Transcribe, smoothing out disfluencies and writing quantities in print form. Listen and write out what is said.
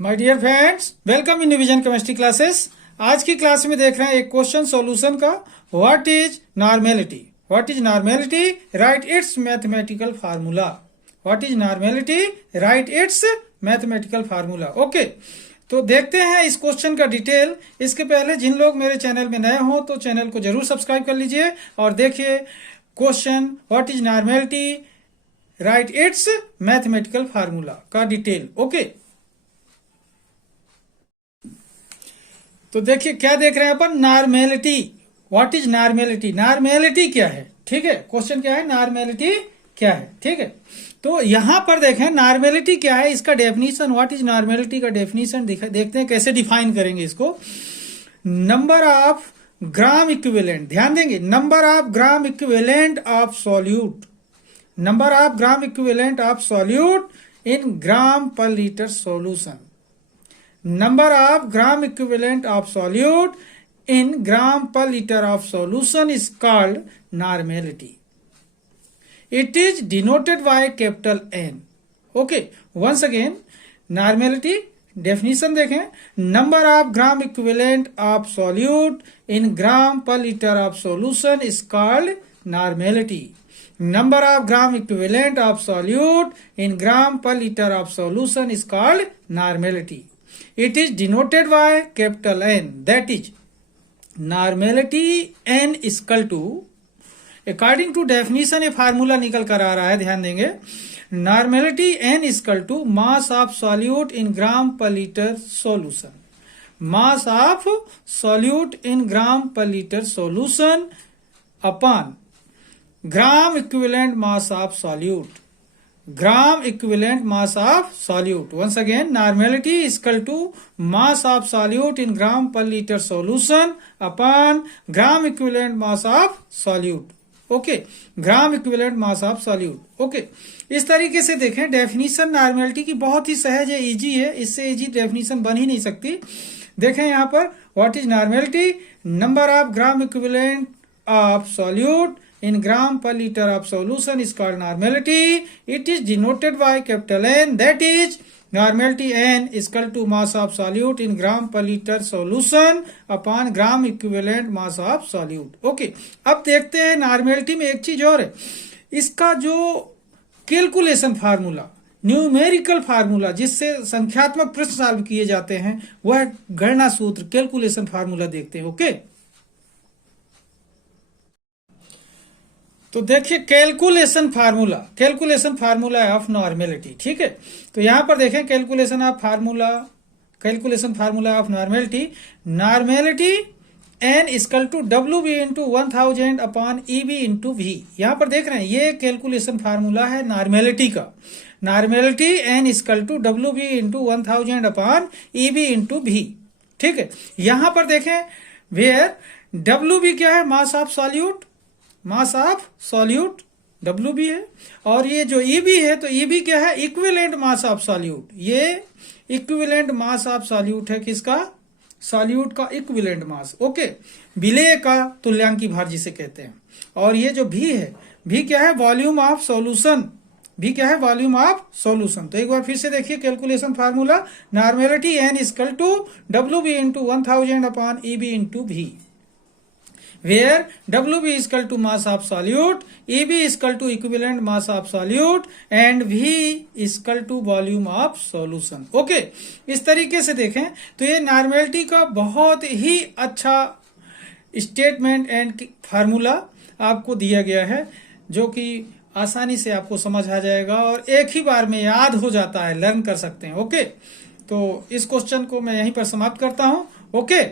My dear friends, welcome in revision chemistry classes. आज की class में देख रहे हैं एक क्वेश्चन सॉल्यूशन का। What is normality? What is normality? Right it's mathematical formula. What is normality? Right it's mathematical formula. Okay, तो देखते हैं इस क्वेश्चन का डिटेल। इसके पहले जिन लोग मेरे चैनल में नए हो तो चैनल को जरूर सब्सक्राइब कर लीजिए और देखिए question what is normality right it's mathematical formula का डिटेल। ओके, तो देखिए क्या देख रहे हैं अपन, normality. What is normality? Normality क्या है? ठीक है, क्वेश्चन क्या है, नॉर्मेलिटी क्या है? ठीक है, तो यहां पर देखें नॉर्मेलिटी क्या है, इसका डेफिनेशन। व्हाट इज नॉर्मेलिटी का डेफिनेशन देखते हैं कैसे डिफाइन करेंगे इसको। नंबर ऑफ ग्राम इक्विवेलेंट, ध्यान देंगे, number of gram equivalent of solute, number of gram equivalent of solute in gram per litre solution. Number of gram equivalent of solute in gram per liter of solution is called normality. It is denoted by capital N. Okay, once again, normality definition देखें, number of gram equivalent of solute in gram per liter of solution is called normality. Number of gram equivalent of solute in gram per liter of solution is called normality. It is denoted by capital N. That is, normality N is equal to, according to definition ये formula निकल कर आ रहा है, ध्यान देंगे। Normality N is equal to mass of solute in gram per liter solution. Mass of solute in gram per liter solution upon gram equivalent mass of solute. Gram equivalent mass of solute. Once again, normality is equal to mass of solute in gram per liter solution upon gram equivalent mass of solute. Okay, gram equivalent mass of solute. Okay, इस तरीके से देखें definition normality की बहुत ही सहज है, easy है, इससे इजी डेफिनेशन बन ही नहीं सकती। देखें यहाँ पर, what is normality? Number of gram equivalent of solute in gram per liter of solution is called normality. It is denoted by capital N. That is, normality N is equal to mass of solute in gram per liter solution upon gram equivalent mass of solute. Okay, अब देखते हैं normality में एक चीज और है, इसका जो कैलकुलेशन फार्मूला, न्यूमेरिकल फार्मूला जिससे संख्यात्मक प्रश्न सॉल्व किए जाते हैं, वह गणना सूत्र कैलकुलेशन फार्मूला देखते हैं। ओके, तो देखिए कैलकुलेशन फार्मूला ऑफ नॉर्मेलिटी। ठीक है, तो यहां पर देखें calculation formula of normality. Normality N equal to W B into 1000 upon E B into V. यहां पर देख रहे हैं ये कैलकुलेशन फार्मूला है नॉर्मेलिटी का। Normality N equal to W B into 1000 upon E B into V. ठीक है, यहां पर देखें वेयर डब्ल्यू बी क्या है, mass of solute, mass of solute W B है, और ये जो ई बी है तो ई बी क्या है, इक्विवेलेंट मास ऑफ सॉल्यूट। ये इक्विवेलेंट मास ऑफ सॉल्यूट है, किसका? सॉल्यूट का इक्विवेलेंट मास। ओके, विलेय का तुल्यांकी भार जिसे कहते हैं। और ये जो भी है, भी क्या है, वॉल्यूम ऑफ सॉल्यूशन, भी क्या है, वॉल्यूम ऑफ सॉल्यूशन। तो एक बार फिर से देखिए calculation formula, normality N equal to W B into 1000 upon E B into V, where WB is equal to mass of solute, EB is equal to equivalent mass of solute and V is equal to volume of solution. Okay, इस तरीके से देखें तो ये normality का बहुत ही अच्छा statement and formula आपको दिया गया है, जो कि आसानी से आपको समझ आ जाएगा और एक ही बार में याद हो जाता है, लर्न कर सकते हैं। ओके, तो इस क्वेश्चन को मैं यहीं पर समाप्त करता हूं। ओके,